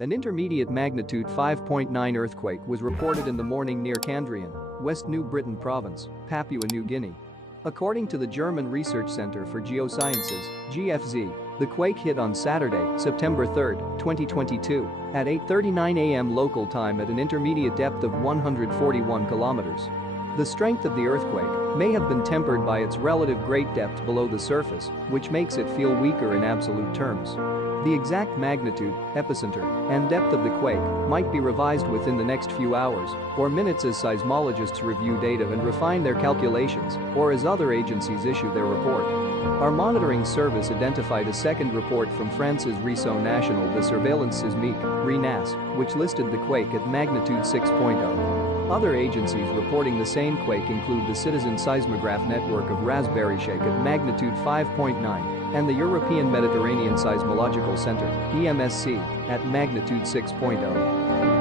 An intermediate magnitude 5.9 earthquake was reported in the morning near Kandrian, West New Britain Province, Papua New Guinea. According to the German Research Center for Geosciences, GFZ, the quake hit on Saturday, September 3, 2022, at 8:39 a.m. local time at an intermediate depth of 141 kilometers. The strength of the earthquake may have been tempered by its relative great depth below the surface, which makes it feel weaker in absolute terms. The exact magnitude, epicenter, and depth of the quake might be revised within the next few hours or minutes as seismologists review data and refine their calculations, or as other agencies issue their report. Our monitoring service identified a second report from France's Réseau National de Surveillance Sismique, RéNaSS, which listed the quake at magnitude 6.0. Other agencies reporting the same quake include the citizen-seismograph network of RaspberryShake at magnitude 5.9 and the European Mediterranean Seismological Center, EMSC, at magnitude 6.0.